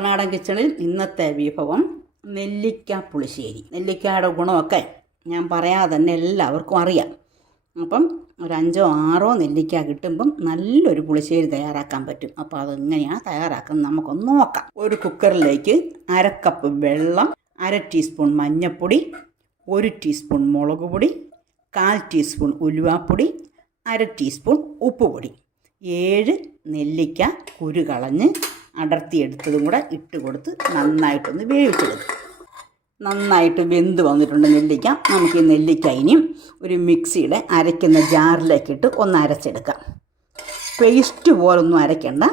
കുട്ടനാടൻ കിച്ചണിൽ ഇന്നത്തെ വിഭവം നെല്ലിക്ക പുളിശ്ശേരി. നെല്ലിക്കയുടെ ഗുണമൊക്കെ ഞാൻ പറയാതെ തന്നെ എല്ലാവർക്കും അറിയാം. അപ്പം ഒരു അഞ്ചോ ആറോ നെല്ലിക്ക കിട്ടുമ്പം നല്ലൊരു പുളിശ്ശേരി തയ്യാറാക്കാൻ പറ്റും. അപ്പോൾ അതെങ്ങനെയാണ് തയ്യാറാക്കുന്നത് നമുക്കൊന്ന് നോക്കാം. ഒരു കുക്കറിലേക്ക് അരക്കപ്പ് കപ്പ് വെള്ളം അര ടീസ്പൂൺ മഞ്ഞൾപ്പൊടി ഒരു ടീസ്പൂൺ മുളക് പൊടി കാൽ ടീസ്പൂൺ ഉലുവാപ്പൊടി അര ടീസ്പൂൺ ഉപ്പുപൊടി. ഏഴ് നെല്ലിക്ക കുരു കളഞ്ഞ് അടർത്തിയെടുത്തതും കൂടെ ഇട്ട് കൊടുത്ത് നന്നായിട്ടൊന്ന് വേവിച്ചെടുക്കും നന്നായിട്ട് വെന്ത് വന്നിട്ടുണ്ട് നെല്ലിക്ക. നമുക്ക് ഈ നെല്ലിക്ക ഇനിയും ഒരു മിക്സിയുടെ അരയ്ക്കുന്ന ജാറിലേക്കിട്ട് ഒന്ന് അരച്ചെടുക്കാം. പേസ്റ്റ് പോലൊന്നും അരയ്ക്കണ്ട.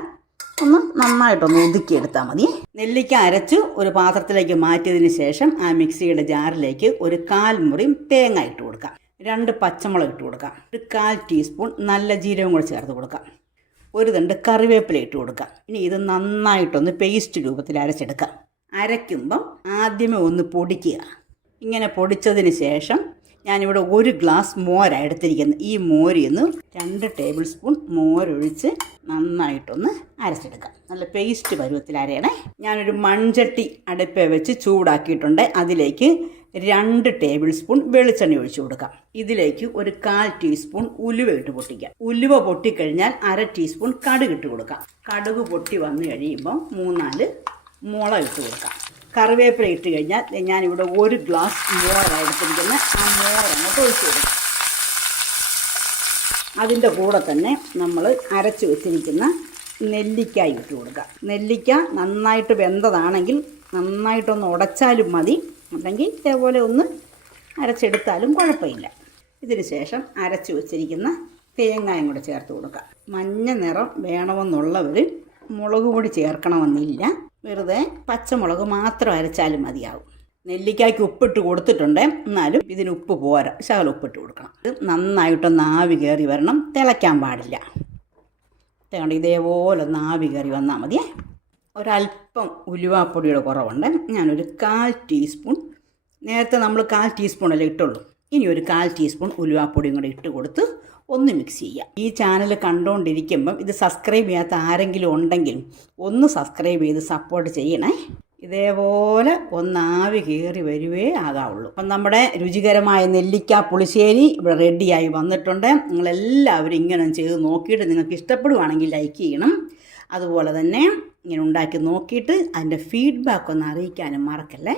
ഒന്ന് നന്നായിട്ടൊന്ന് ഒതുക്കിയെടുത്താൽ മതി. നെല്ലിക്ക അരച്ച് ഒരു പാത്രത്തിലേക്ക് മാറ്റിയതിന് ശേഷം ആ മിക്സിയുടെ ജാറിലേക്ക് ഒരു കാൽ മുറി തേങ്ങ ഇട്ട് കൊടുക്കാം. രണ്ട് പച്ചമുളക് ഇട്ട് കൊടുക്കാം. ഒരു കാൽ ടീസ്പൂൺ നല്ല ജീരകം കൂടെ ചേർത്ത് കൊടുക്കാം. ഒരു തണ്ട് കറിവേപ്പില ഇട്ട് കൊടുക്കാം. ഇനി ഇത് നന്നായിട്ടൊന്ന് പേസ്റ്റ് രൂപത്തിൽ അരച്ചെടുക്കാം. അരയ്ക്കുമ്പം ആദ്യമേ ഒന്ന് പൊടിക്കുക. ഇങ്ങനെ പൊടിച്ചതിന് ശേഷം ഞാനിവിടെ ഒരു ഗ്ലാസ് മോരാണ് എടുത്തിരിക്കുന്നത്. ഈ മോരിന്ന് രണ്ട് ടേബിൾ സ്പൂൺ മോരൊഴിച്ച് നന്നായിട്ടൊന്ന് അരച്ചെടുക്കാം. നല്ല പേസ്റ്റ് പരുവത്തിൽ അരയണേ. ഞാനൊരു മൺചട്ടി അടുപ്പേ വെച്ച് ചൂടാക്കിയിട്ടുണ്ട്. അതിലേക്ക് രണ്ട് ടേബിൾ സ്പൂൺ വെളിച്ചെണ്ണ ഒഴിച്ചു കൊടുക്കാം. ഇതിലേക്ക് ഒരു കാൽ ടീസ്പൂൺ ഉലുവ ഇട്ട് പൊട്ടിക്കാം. ഉലുവ പൊട്ടിക്കഴിഞ്ഞാൽ അര ടീസ്പൂൺ കടുക് ഇട്ട് കൊടുക്കാം. കടുക് പൊട്ടി വന്നു കഴിയുമ്പോൾ മൂന്നാൽ മുളക് ഇട്ട് കൊടുക്കാം. കറിവേപ്പില ഇട്ട് കഴിഞ്ഞാൽ ഞാനിവിടെ ഒരു ഗ്ലാസ് മോരാണ് എടുത്തിരിക്കുന്ന ആ മോരങ്ങോട്ട് ഒഴിച്ചു കൊടുക്കാം. അതിന്റെ കൂടെ തന്നെ നമ്മൾ അരച്ച് വെച്ചിരിക്കുന്ന നെല്ലിക്ക ഇട്ട് കൊടുക്കുക നെല്ലിക്ക നന്നായിട്ട് വെന്തതാണെങ്കിൽ നന്നായിട്ടൊന്ന് ഉടച്ചാലും മതി. അല്ലെങ്കിൽ ഇതേപോലെ ഒന്ന് അരച്ചെടുത്താലും കുഴപ്പമില്ല. ഇതിന് ശേഷം അരച്ചു വച്ചിരിക്കുന്ന തേങ്ങായും കൂടെ ചേർത്ത് കൊടുക്കുക മഞ്ഞ നിറം വേണമെന്നുള്ളവർ മുളക് പൊടി ചേർക്കണമെന്നില്ല. വെറുതെ പച്ചമുളക് മാത്രം അരച്ചാലും മതിയാവും. നെല്ലിക്കായ്ക്ക് ഉപ്പിട്ട് കൊടുത്തിട്ടുണ്ട്. എന്നാലും ഇതിന് ഉപ്പ് പോരാ. ശകലം ഉപ്പിട്ട് കൊടുക്കണം. ഇത് നന്നായിട്ടൊന്ന് ആവി കയറി വരണം. തിളയ്ക്കാൻ പാടില്ല. ഇതേപോലെ ഒന്ന് ആവി കയറി വന്നാൽ മതിയേ. ഒരല്പം ഉലുവാപ്പൊടിയുടെ കുറവുണ്ട്. ഞാനൊരു കാൽ ടീസ്പൂൺ നേരത്തെ നമ്മൾ കാൽ ടീസ്പൂണല്ലേ ഇട്ടുള്ളൂ. ഇനി ഒരു കാൽ ടീസ്പൂൺ ഉലുവാപ്പൊടിയും കൂടെ ഇട്ട് കൊടുത്ത് ഒന്ന് മിക്സ് ചെയ്യാം. ഈ ചാനൽ കണ്ടുകൊണ്ടിരിക്കുമ്പം ഇത് സബ്സ്ക്രൈബ് ചെയ്യാത്ത ആരെങ്കിലും ഉണ്ടെങ്കിൽ ഒന്ന് സബ്സ്ക്രൈബ് ചെയ്ത് സപ്പോർട്ട് ചെയ്യണേ. ഇതേപോലെ ഒന്നാവി കയറി വരുവേ ആകാവുള്ളൂ. അപ്പം നമ്മുടെ രുചികരമായ നെല്ലിക്ക പുളിശ്ശേരി ഇവിടെ റെഡിയായി വന്നിട്ടുണ്ട്. നിങ്ങളെല്ലാവരും ഇങ്ങനെ ചെയ്ത് നോക്കിയിട്ട് നിങ്ങൾക്ക് ഇഷ്ടപ്പെടുവാണെങ്കിൽ ലൈക്ക് ചെയ്യണം. അതുപോലെ തന്നെ ഇങ്ങനെ ഉണ്ടാക്കി നോക്കിയിട്ട് അതിന്റെ ഫീഡ്ബാക്ക് ഒന്ന് അറിയിക്കാനും മറക്കല്ലേ?